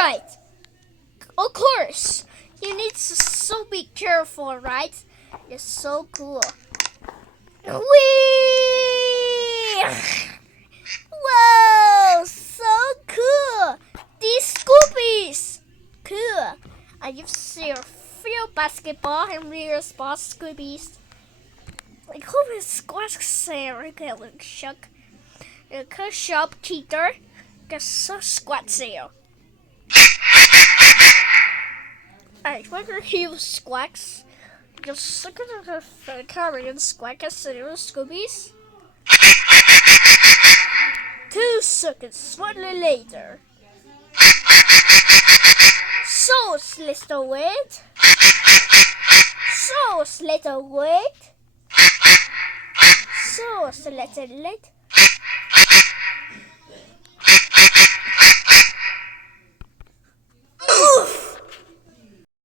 right. Of course. You need to so be careful, right? It's so cool. Whee! Whoa! So cool! These Scobbis! Cool. I've seen a few basketball and real sports Scobbis. Like who is squash sale? Look shock. The shopkeeper gets so squat sale. I wonder he was squawks. Just look at the Korean squawk as little Scobbis. 2 seconds later. So little wait. So little wait. So little late.